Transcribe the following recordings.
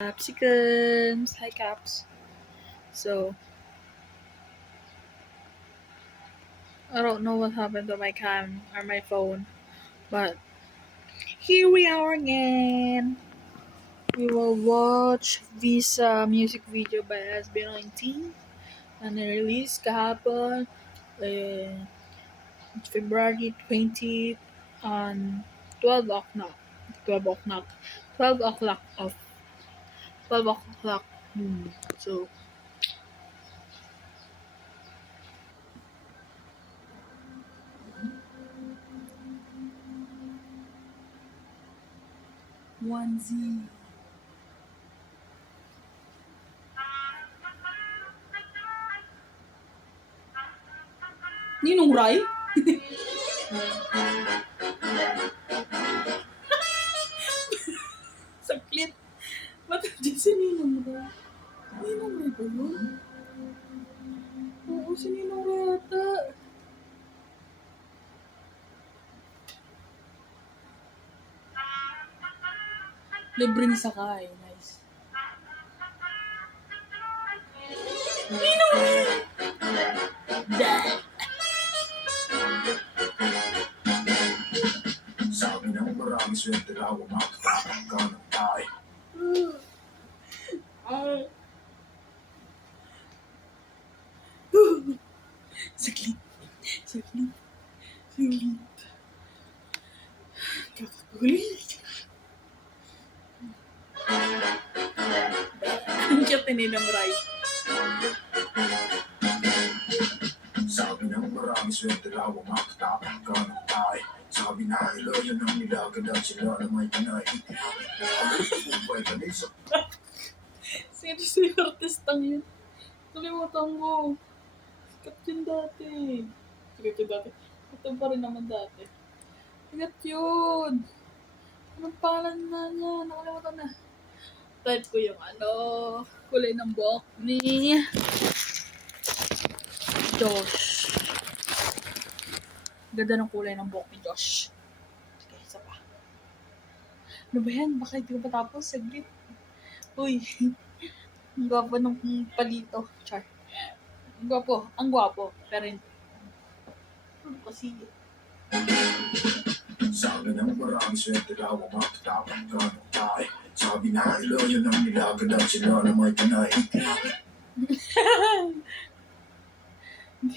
Capsicums. Hi, Caps. So, I don't know what happened to my cam or my phone, but here we are again. We will watch this music video by SB19 and released kahapon uh, February 20th on 12 o'clock. 12 o'clock. 12 o'clock of 12 o'clock. So, one Z. Ninong Rai? Saglit. Ba't nandiyan si Ninong Rai? Ninong Rai ba yun? Oo, si Ninong Rai ata. Libreng sakay. Nice. Ninong Rai! Sabi ng marami swerte raw ang makakapag ka ng tayo. Saglit. Saglit. Saglit. Kakagulit. Ang cute ni Ninong Rai. Sabi ng marami swerte raw ang makakapag ka ng tayo. Sabi na iloyan ng nilagad at sila na may kanay. Ang buhay kanisa. Sino si artistang yun? Kalimutan mo. Sikat yun dati. Sikat yun dati. Ito pa rin naman dati. Sikat yun. Anong pangalan na niya? Nakalimutan na. Type ko yung kulay ng buhok ni Josh. Ganda ng kulay ng buhok ni Josh. Sige, isa pa. Ano ba yan? Baka hindi ko patapos. Saglit. Uy. Ang gwapo ng palito. Char. Ang gwapo. Ang gwapo. Pero hindi. Kasi Sabi ng marami swerte raw ang makakapag ka ng tayo. Sabi na iloyan ng nilagad at sila na may kanay.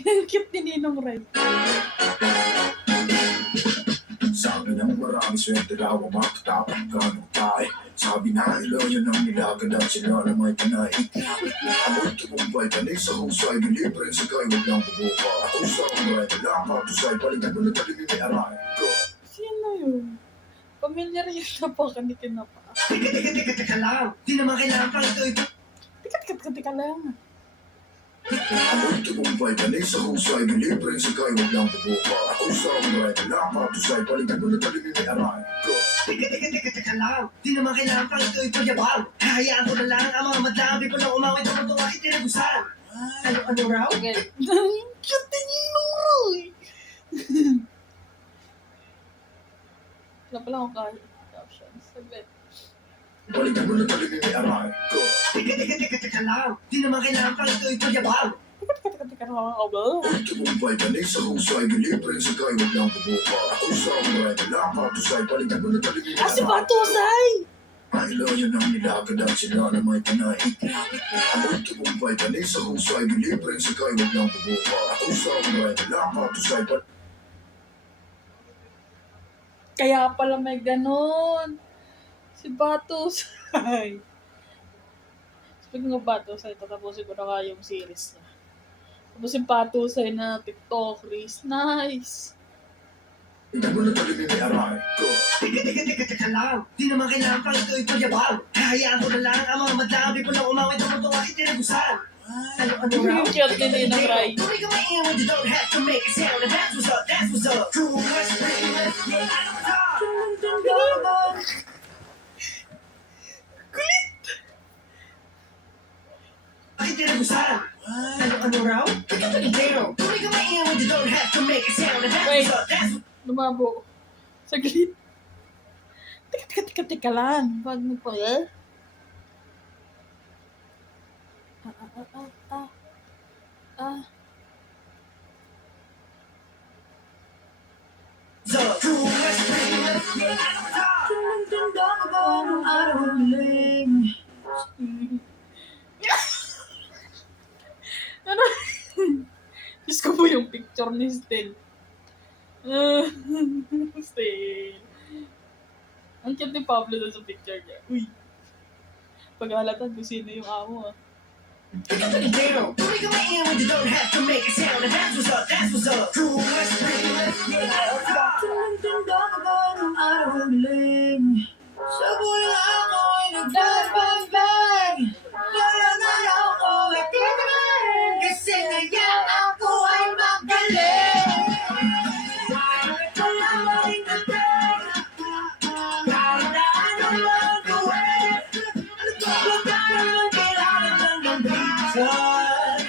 ang cute ni Ninong Rai. Sabi ng marami swerte raw ang makakapag ka ng tayo. Sabi na iloyan ng nilagad at sila na may kanay. Amoy tumumbay kanisa husay bilibre sa kayo wag lang bubuka. Ako sa mga lang patusay balikan mo na talim may aray. Sino yun? Pamilyar yun na po kanikin na pa. Teka lang. Di naman kailangan pang ito. Tika lang. Amoy tumumbay kanisa husay bilibre sa kayo wag lang bubuka. Ako sa mga lang patusay balikan mo na talim may aray. Teka lang. Di naman kailangan pang ito yabang. Hahayaan ko na lang ang mga madami ko lang umawit ang mundo at itinagusan. Ano raw? Okay. Ang cute ni Ninong Rai. Wala pala akong captions. Saglit. Balikan mo na talim may aray. Teka lang. Di naman kailangan pang ito yabang. Tika lang ako ba? Amoy tumumbay kanisa husay bilibre sa kayo wag lang bubuka. Ako sa mga lang patusay balikan mo na talim may Si aray. Patusay! Iloyan ng nilagad at sila na may kanay. Amoy tumumbay kanisa husay bilibre sa kayo wag lang bubuka. Ako sa mga lang patusay balikan Kaya pala may ganon. Si Patusay. Speaking of Patusay, tatapusin ko na nga yung series niya. Tapos si Patusay na TikTok, Reels. Nice! mo na talim may aray. Teka lang. Di naman kailangan pang ito yabang. Hahayaan ko na lang ang mga madami ko lang umawit ang mundo at itinagusan. Ano raw? Yung cute ni Ninong Rai. Tuloy ka maingat when you don't have to make a sound. And that's what's up, that's what's up. True, let's bring it. Yeah, I know what's up. Kulit! Bakit tinagusan? Ano raw? Damn. Tuloy ka maingat when you don't have to make a sound. And that's Wait. what's up, that's what's Lumabo. Saglit. Tika lang. Wag mo pa ah. Tanda ka ba nung araw huling? Ano? Diyos ko po yung picture ni Stel. Stel. Ang cute ni Pablo doon sa picture niya. Uy. Paghalatan ko sino yung amo ah. Down. Don't make a man when you don't have to make a sound. And that's what's up, that's what's up. True West Radio. Tanda ka ba nung araw huling? Sa bulan ako ay nag-bang-bang-bang. Wala na ako ay titirin. Kasi ngayon ako ay magaling. Wala mo rin natin. Kahit na ano lang gawin. Huwag ka naman kailangan ng bisan.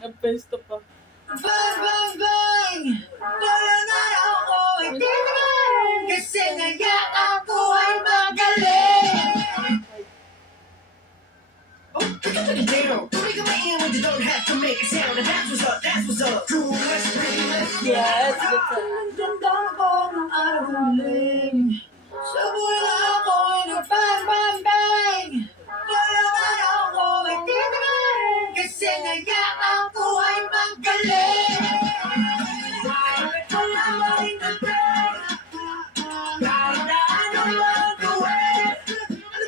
Napesto pa. Bang, bang, bang! Wala na ako ay titirin. Kasi ngayon ako ay magaling. Oh, down. Don't make a man when you don't have to make a sound. And that's what's up, that's what's up. True West Radio. Yes, that's it. Tanda ko nung araw huling. Sa bulan ako ay nag-bang-bang-bang. Wala na ako ay titirin. Kasi ngayon ako ay magaling. Wala mo rin natin. Kahit na ano lang gawin.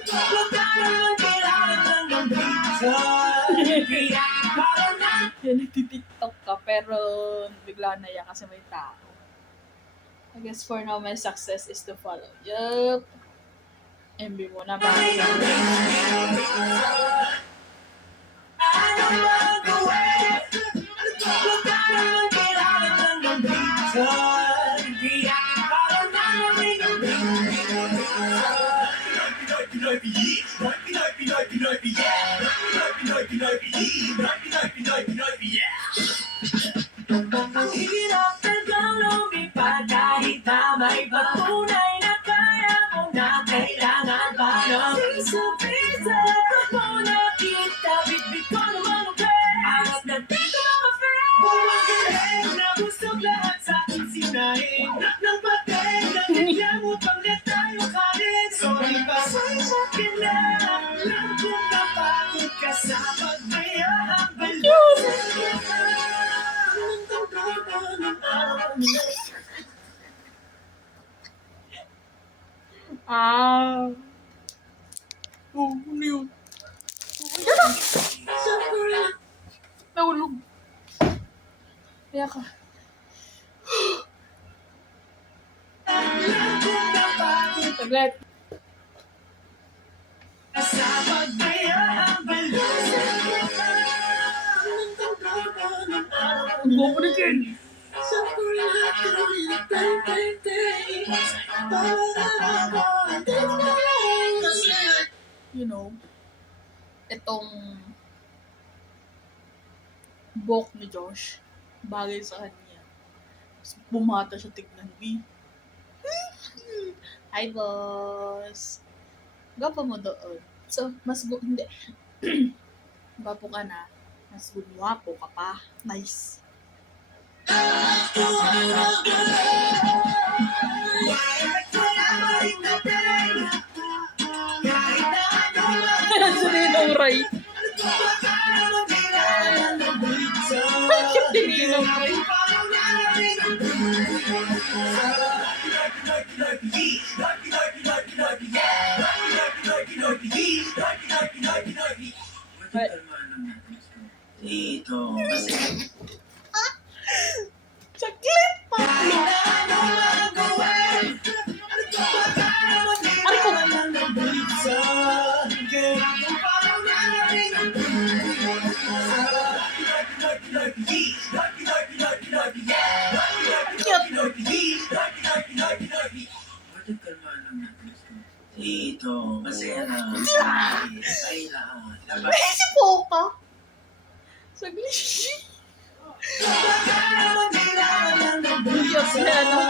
Huwag ka naman kailangan ng bisan. Kaya parang na. Yan, nagtitiktok ka, pero bigla na yan kasi may tao. I guess for now, my success is to follow. Yup. MB mo na ba? Ano lang gawin. Huwag ka naman kailangan ng bisan. Kaya parang namin ang Ang hirap talagang lumipad kahit na may patunay na kaya mo na kailangan pa ng piso-piso. Muna kita, bitbit ko naman ang pera. Angat na dito mga friend. Buwag galing na busog lahat sa aking sinahin. Nang patay, nagigyan mo pang let tayo kanin. Sorry pa sa akin na. Alam kong napagod ka sa pagmayahang balusin. Ah. Oh, ano yun? Nahulog. Kaya ka. Saglit. Sa pagmayahang balusin. Ang gopo na dyan. You know, itong buhok ni Josh, bagay sa kanya. Tapos bumata siya, tignan B. Hi, boss. Gwapo mo doon. So, hindi. Gwapo ka na. Mas gwapo ka pa. Nice. Sa Ninong Ray. Ang cute din Ninong Ray. Dito kasi Saglit pa. Dito masaya na ay lahat. May si Poca. Saglit. Yes, na ano.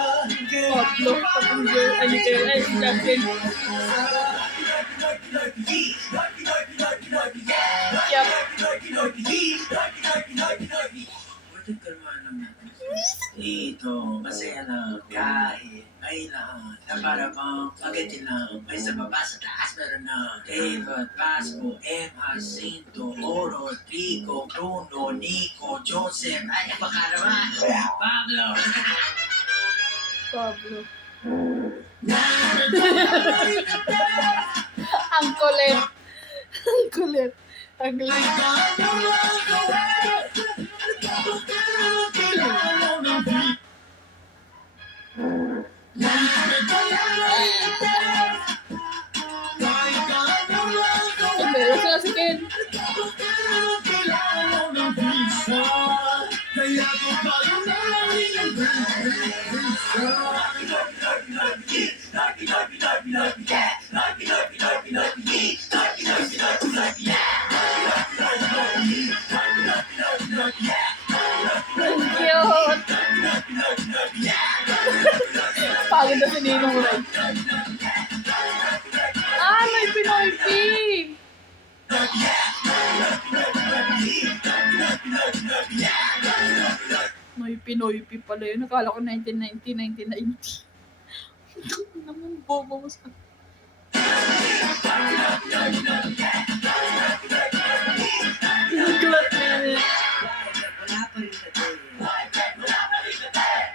Pablo. Patunggal. Ano kayo? Ay, Jacqueline. Kaya spaghetti lang. May sa baba, sa taas, meron na David, Vasco, Emma, Cinto, Oro, Trigo, Bruno, Nico, Joseph, ay, baka naman, Pablo. Pablo. Ang kulit. Ang kulit. Ang kulit. Pero sila si Ken. Ang cute. Pagod na si Ninong Ray. Ah, may Pinoy P. May Pinoy P pala yun. Nakala ko 1990, 1990. Naman bobo mo sa... Naglat na yun. Wala pa rin na din.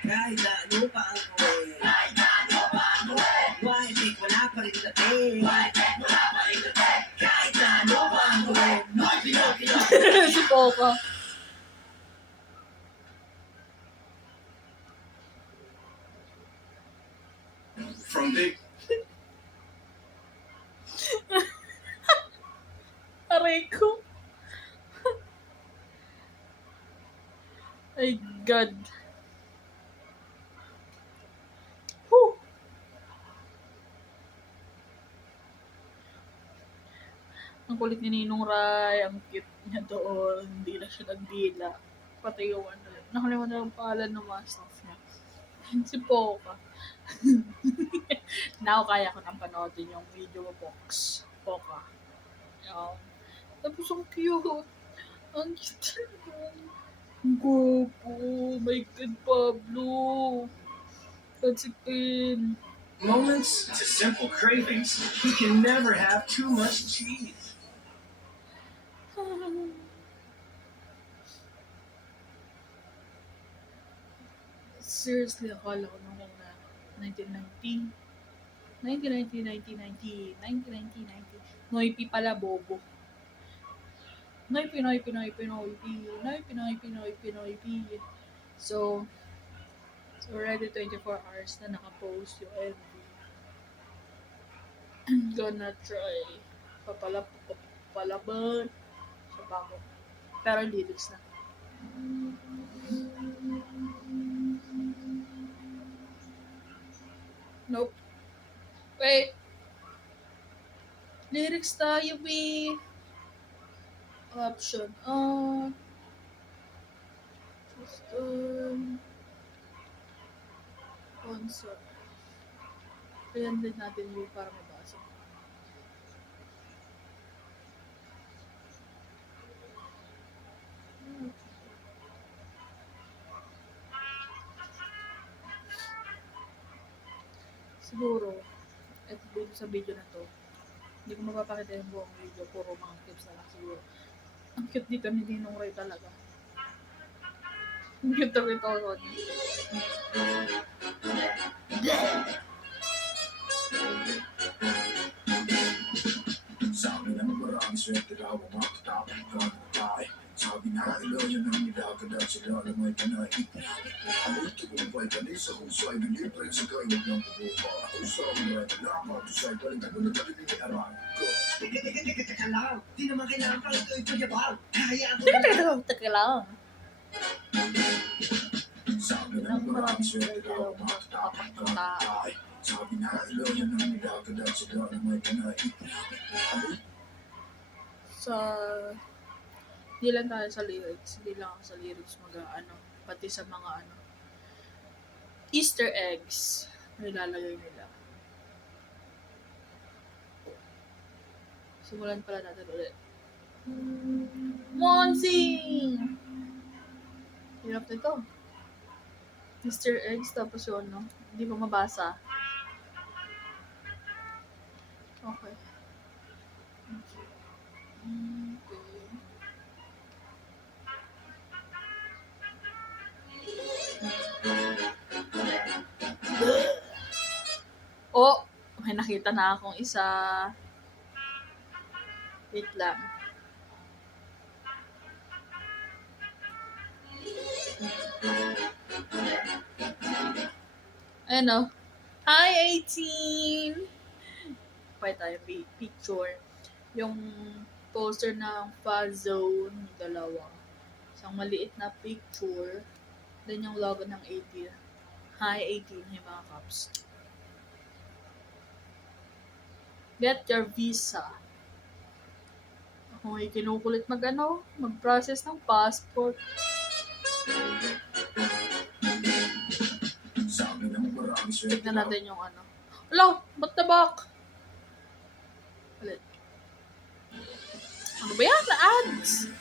Kahit na ano pa ang gawin. Why, Dick, wala pa rin na din. Kahit na ano pa ang gawin. Si Coco. From Dick. Aray ko. Ay, God. Whew. Ang kulit ni Ninong Ray, ang cute niya doon. Hindi na siya nagdila. Pati yung ano. Nakalimutan ang pangalan ng mga staff niya. Si Poca. Now, kaya ko nang panoodin yung video box. Poca. Yan. Tapos ang cute. Ang cute. Ang guwapo. My God, Pablo. That's a kid. Moments to simple cravings. You can never have too much cheese. Seriously, akala ko nung 1990. 1990. Noipi pala, bobo. Noipi. So, it's already 24 hours na nakapost yung MV. I'm gonna try papalaban sa bago. Pero lyrics na. Nope. Wait. Lyrics tayo, B. Option. Sponsor. Ayan din natin yung para mabasa. Siguro, ito dito sa video na to, hindi ko mapapakita yung buong video, puro mga clips na lang siguro. Ang cute dito ni Ninong Ray talaga. Ang cute rin ito. Sabi ng maraming swerte raw ang makatapang ka ng tayo. Sabi na nila yan ang nilagad at sila alam ay panay. Ang ultimo ba'y kanisa kung sa'y bilibre sa kayo ng bubuka. Ako sa mga nalaman, to sa'y balikan mo na talibin ni Aray. Teka lang, di naman kailangan pa ito ipagyabaw. Hayaan mo Teka lang. Sabi ng maraming swerte raw ang makatapang ka ng tayo. Sabi na nila yan ang nilagad at sila alam ay panay. Sa hindi lang tayo sa lyrics, hindi lang sa lyrics pati sa mga Easter eggs na ilalagay nila. Simulan pala natin ulit. Monsing! Hirap nito. Easter eggs, tapos yun, hindi ko mabasa. Okay. Okay. Oh! May nakita na akong isa. Wait lang. Ayan o. Hi, 18! Pwede tayo picture. Yung poster ng Fuzz Zone, dalawa. Isang maliit na picture. Then yung logo ng 18. Hi, 18. Hi, mga Caps. Get your visa. Ako ay kinukulit mag-process ng passport. Sa amin ang marami swerte. Tignan natin yung ano. Hello! Ba't the back? Ulit. Ano ba yan? Ads!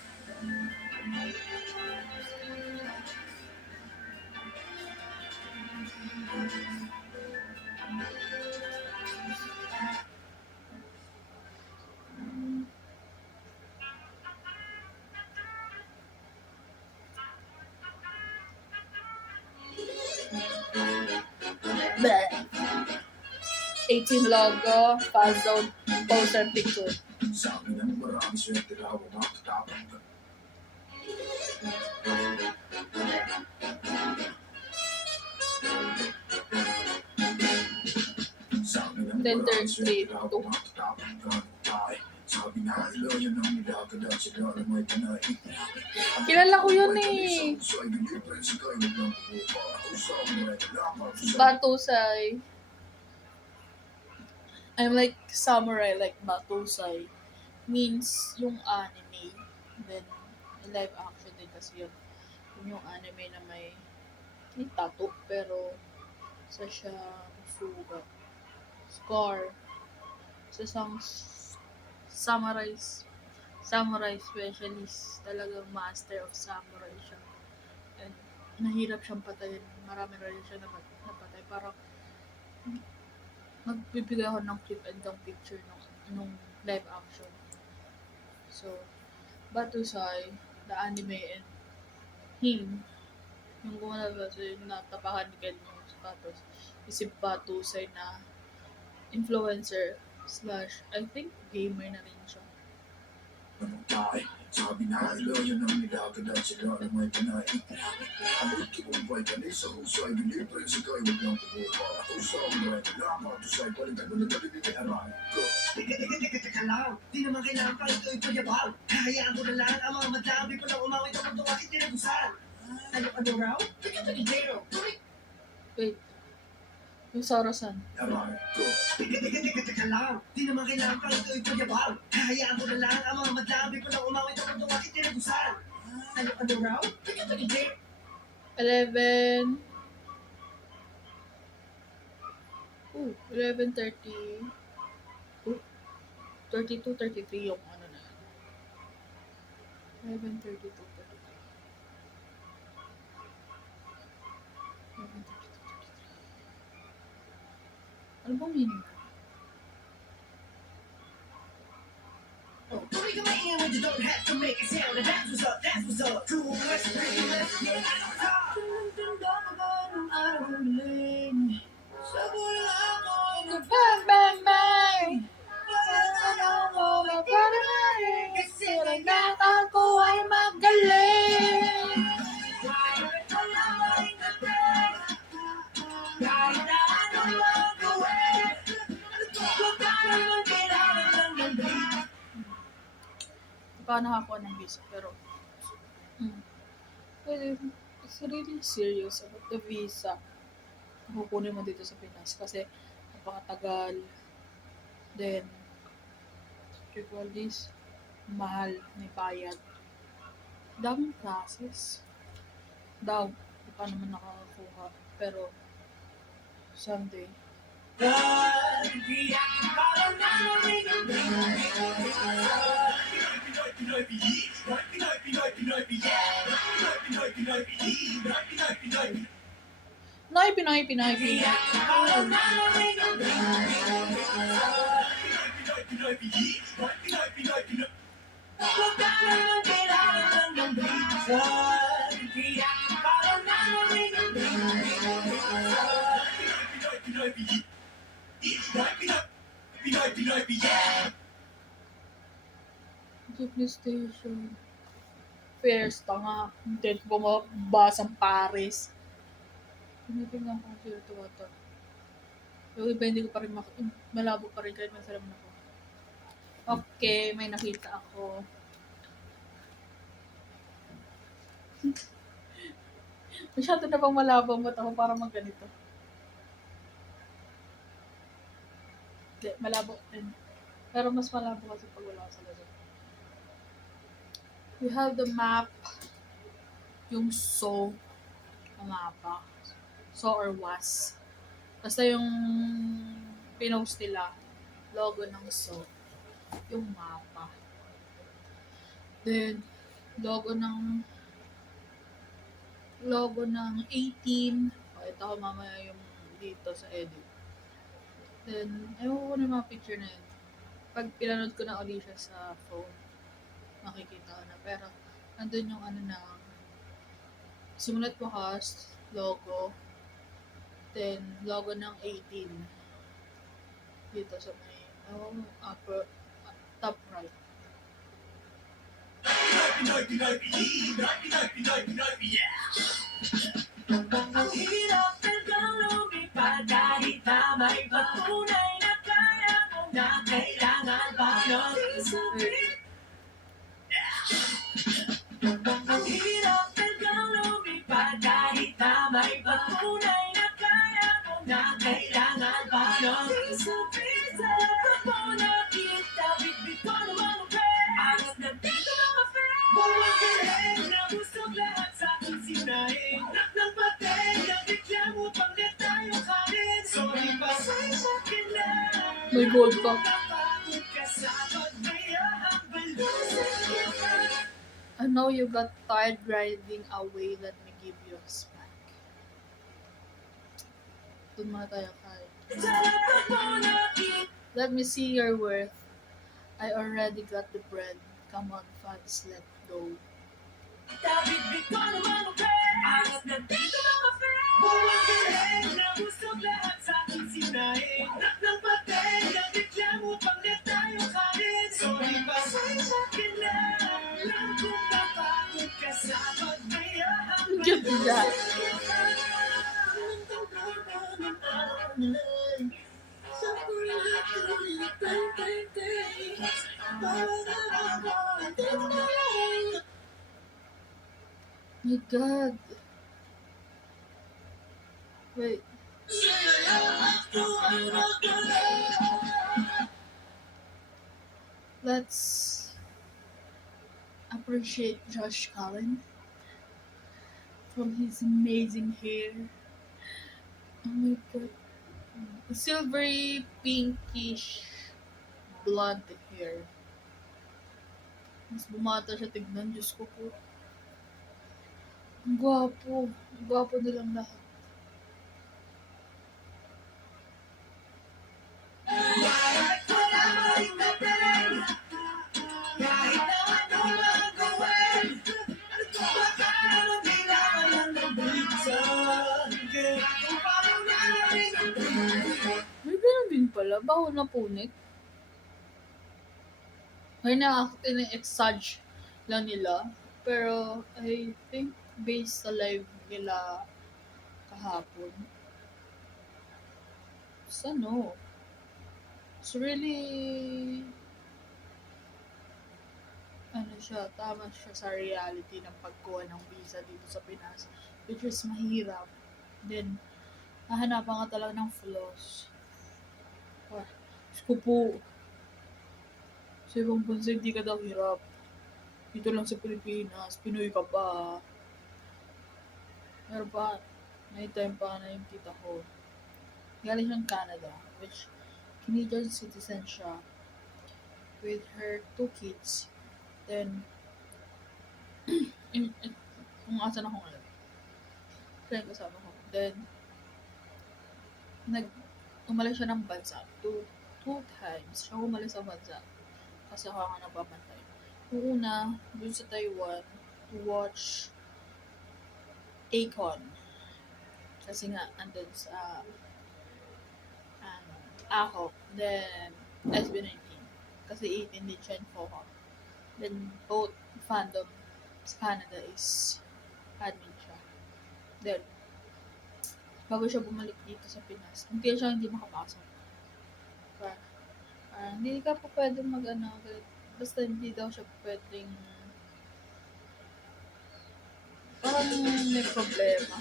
Bleh. 18 logo, Fuzz Zone, poster picture. Sa amin ang marami swerte raw ang makatapang. Sa amin ang Then marami turn swerte three, raw two. ang makatapang tayo. Sabi na ilan ang nilagad at sila na may panay. Kilala ko yun eh. Batusay. I'm like samurai, like Batusay. Means yung anime. Then, live action din kasi yun. Yung anime na may tattoo, pero isa siyang sugat. Scar. Isa siyang samurai specialist. Talagang master of samurai siya. And nahirap siyang patayin. Marami rin siya napatay. Parang magbibigay ako ng clip and ng picture nung live action. So, Batusay, the anime, and him, yung gumalabas, yung natapakan ni Ken yung sapatos, isip Batusay na influencer / I think gamer na rin siya. Sabi na ilan ang nilagad at sila na may panay. Amoy kinumbay ka sa husay, dilibre sa kayo ng bubuka. Ako sa mga lamang, tusay palitan mo na dali ni Aray. Teka lang, di naman kailangan pa ito ipayabaw. Kahayaan ko na lang ang mga madami ko lang umawit ang mga bakit tinagusan. Ano raw? Wait. Yung Sorosan. Aray ko. Teka lang, di naman kailangan pa ito ipayabaw. Kahayaan ko na lang ang mga madami ko lang umawit ang mga bakit tinagusan. Ano raw? 11. 11:30. 32, 33 yung ano na. 11:32, 33. 11:32, 33. Ano bang meaning? Don't make a man when you don't have to make a sound. And that's what's up, that's what's up. Cool, let's bring it, let's get out of time. Bang, bang, bang! Kailangan ko ay magaling. Baka nakakuha ng visa, pero it's really serious about the visa. Kukunin mo dito sa Pinas kasi napakatagal. Then, what you call this? Mahal ni bayad. Daming process. Daw, di pa naman nakakakuha. Pero, someday. Pinoy. Pinoy, Pinoy, Pinoy, Pinoy, Pinoy. Huwag ka naman kailangan ng reason. Tiyak parang namin ang reason. Pinoy, Pinoy, Pinoy, Pinoy, Pinoy, Pinoy, Pinoy, Pinoy. Jeepney station. Fiesta nga. Hindi ko mabasang Paris. Tinitingnan ko sila tuwato. Yung iba hindi ko pa rin malabo pa rin kahit masalaman ako. Okay, may nakita ako. Masyado na bang malabo ang mata ko para magganito? Hindi, malabo din. Pero mas malabo kasi pag wala ka sa lahat. We have the map. Yung so. Ang mapa. So or was. Basta yung pinost nila. Logo ng so. Yung mapa. Then, logo ng 18. Ito ko mamaya yung dito sa edit. Then, ewan ko na yung mga picture na yun. Pag pinanood ko na ulit siya sa phone, makikita ko na. Pero, nandun yung ano na, simulat wakas, logo, then, logo ng 18. Dito sa may, upper, top right. Pinoy, Pinoy, Pinoy, Pinoy, Pinoy, Pinoy, yeah! Ang hirap talagang lumipad kahit na may patunay na kaya mo na kailangan pa ng isipin. Ang hirap talagang lumipad kahit na may patunay na kaya mo na kailangan pa ng isipin. Sa lahat mo nakita, bitbit ko naman ang pera. Ayos na dito mga fans. Buwag ka rin na gustong lahat sa aking sinain. Ng patay na bigla mo pang let tayo kanin. Sorry, pasensya ka na. May gold pa. Napagod ka sa pagbayahang balusin ka. I know you got tired riding away. Let me give you a smack. Doon muna tayo kay. Sa lahat mo nakita. Let me see your worth. I already got the bread. Come on, fans, let go. Bitbit ko naman ang pera. Ayos na dito mga fans. Buwag ka rin na gustong lahat sa aking sinain. Ng patay na bigla mo pang let tayo kanin. Sorry, pasensya ka na. Alam kong napagod ka sa pagbayahang Cute niya. My God. Wait. Let's appreciate Josh Cullen from his amazing hair. Oh my God. Silvery, pinkish, blonde hair. Mas bumata siya tignan. Diyos ko po. Ang gwapo. Ang gwapo nilang lahat. Kahit wala maling dating, kahit na anong magawin, baka naman kailangan lang ng reason. Kung paano nalamin ang May ganun din pala. Bawal na punit. May na-exage lang nila. Pero, I think, based sa live nila kahapon, no. It's really, tama siya sa reality ng pagkuha ng visa dito sa Pinas, which is mahirap. Then, hahanapan ka talaga ng flaws. Diyos ko po. Sa ibang bansa, hindi ka daw hirap. Dito lang sa Pilipinas, Pinoy ka pa. Pero pa, may time pa na yung tita ko. Galing siyang Canada, which Canadian citizen siya with her 2 kids. Then, kung asan ako ngayon. Kaya kasama ko. Then, umalis siya ng bansa to 2 times siya umalis sa bansa. Kasi ako nga nagbabantay. Yung una, dun sa Taiwan, to watch Akon. Kasi nga, andun sa Ahok. Then, SB19. Kasi 18 din siya in Pohok. Then, both fandom sa Canada is admin siya. Then, bago siya bumalik dito sa Pinas, until siya hindi makapasok. Hindi ka pa pwedeng basta hindi daw siya pwedeng parang may problema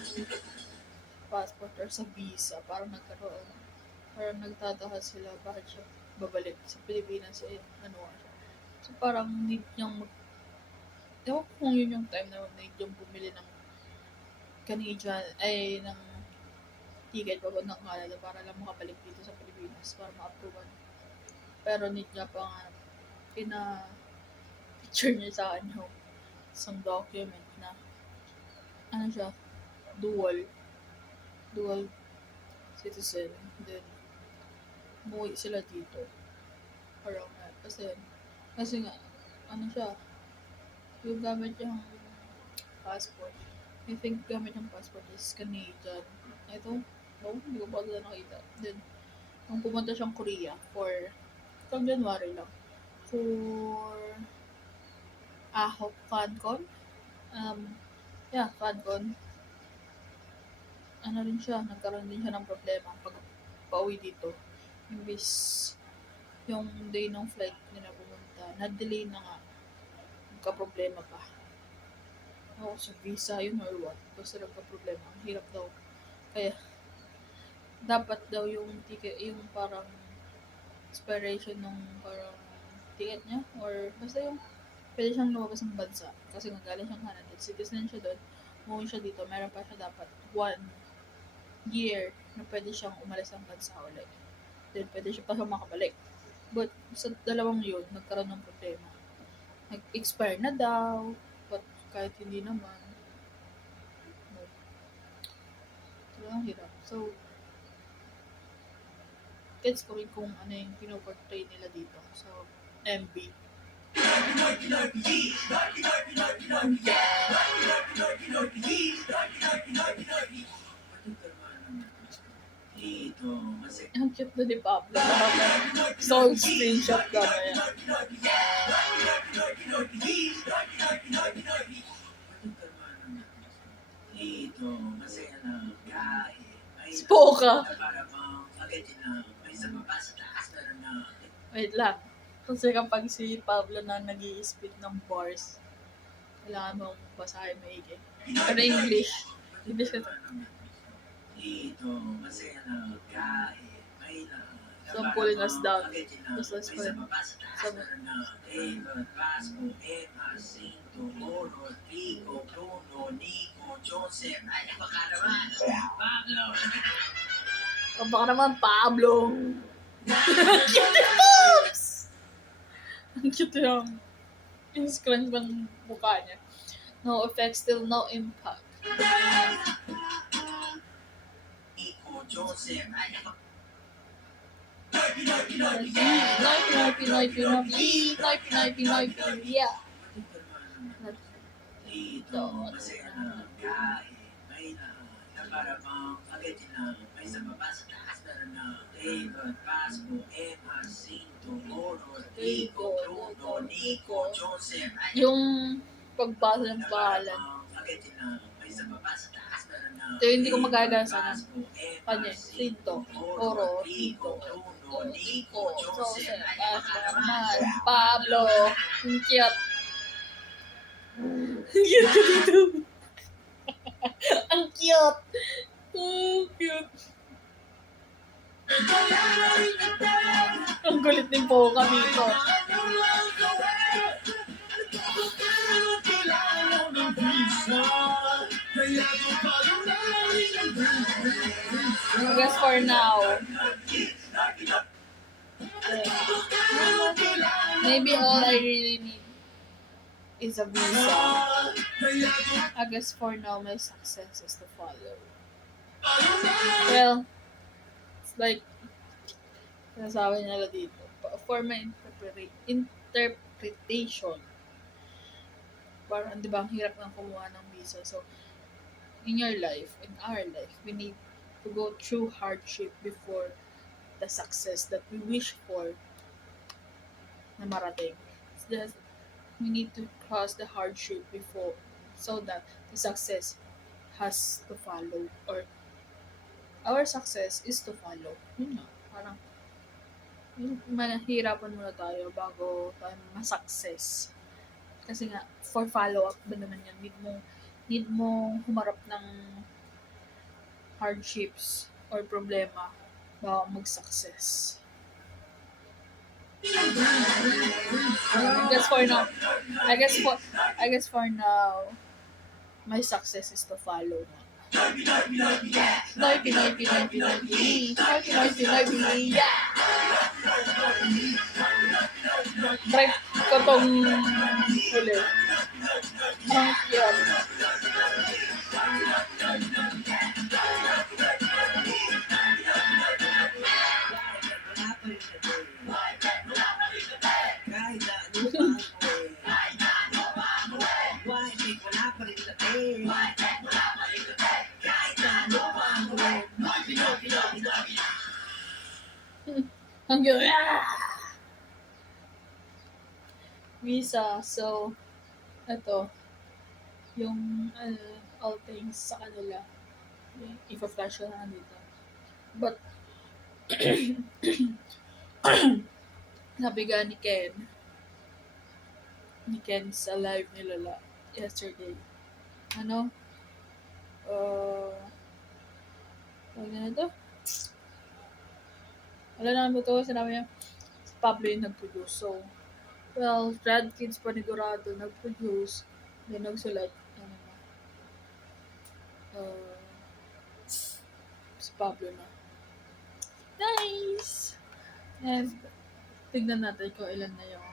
passport or sa visa, parang nagtataha sila bakit siya babalik sa Pilipinas ano siya. So parang need niyang ewan ko kung yun yung time na need niyang bumili ng ng ticket papuntang Canada para lang makabalik dito sa Pilipinas para ma-approve. Pero need niya pa nga picture niya sa akin yung isang document na siya, dual citizen. Then, umuwi sila dito. Parang kasi nga, siya, yung gamit yung passport. I think gamit yung passport is Canadian. I don't know, hindi ko pa nakita. Then, nung pumunta siyang Korea from January lang, for Ahok FanCon. FanCon. Nagkaroon din siya ng problema pag pauwi dito. Imbis yung day ng flight nila pumunta, na-delay na nga. Nagka-problema pa. Ako sa visa, yun or what. Basta nagka-problema. Ang hirap daw. Kaya, dapat daw yung ticket, yung parang expiration ng parang ticket niya, or basta yung pwede siyang lumabas ng bansa. Kasi nga galing siyang Canada. Citizen siya doon. Umuwi siya dito. Meron pa siya dapat 1 year na pwede siyang umalis ng bansa ulit. Then, pwede siya pa siya makabalik. But, sa dalawang yun, nagkaroon ng problema. Nag-expire na daw. But, kahit hindi naman. Talagang hirap. So, gets ko rin kung ano yung pinoportray nila dito. So, MB. Ang cute na ni Pablo. So, screenshot ka na yan. Spoka. Wait lang. Kasi kapag si Pablo na nag-i-spit ng bars, kailangan mong basahin maigi. Pero English. English ka to. So, I'm pulling us down. Just let's put it. Baka naman, Pablo. Cute yung boobs! Ang cute yung scrunch ng mukha niya. No effects, still no impact. Yeah. Yung pagbasa ng pangalan. Ito yung hindi ko magagana sa kanya. Tito, Oro, Tito, Nico, Joseph, Arman, Pablo. Ang cute. Ang cute ka dito. Ang cute. Oh, cute. Ang gulit din po kami dito. I guess for now. Maybe all I really need is a visa. I guess for now my success is to follow. Well, it's like Sinasabi nila dito. For my interpretation. Parang, di ba, ang hirap ng kumuha ng visa. So, in your life, in our life, we need to go through hardship before the success that we wish for na marating. It's we need to cross the hardship before so that the success has to follow or our success is to follow. Yun nga, parang mahirapan muna tayo bago tayo ma-success. Kasi nga, for follow-up ba naman yan, need mo humarap ng hardships or problema bago mag-success. I guess for now, my success is to follow na. Pinoy, Pinoy, Pinoy, Pinoy, Pinoy, Pinoy, Pinoy, Pinoy, yeah! Try ko tong huli. Ang cute. Ang cute. Visa. So, ito, yung all things sa kanila. I-flash ko na dito. But, sabi nga ni Ken sa live ni Lola yesterday. Ano? Tawag na ito? Wala naman ito. Sinabi niya, si Pablo yung nag-produce. So, well, Rad Kids Panigurado nag-produce. Then nagsulat. Ano na. Si Pablo na. Nice! And, tignan natin kung ilan na yung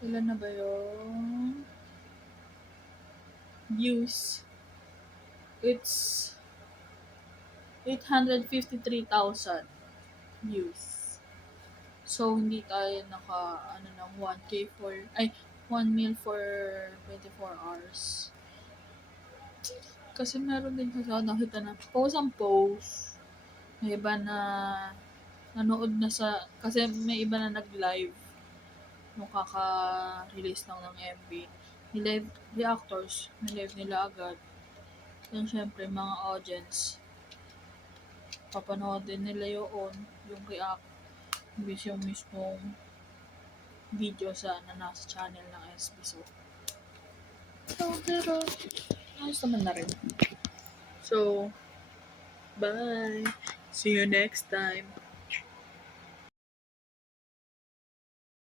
ilan na ba yung views. It's 853,000 views. So, hindi tayo ng 1K 1 mil for 24 hours. Kasi meron din kasi nakita na post. May iba na nanood na kasi may iba na nag-live nung kaka-release lang ng MV. Ni-live reactors, ni-live nila agad. Then, syempre, mga audience, papanood din nila yung react, imbis yung mismong video na nasa channel ng SB. Pero, ayos naman na rin. So, bye! See you next time.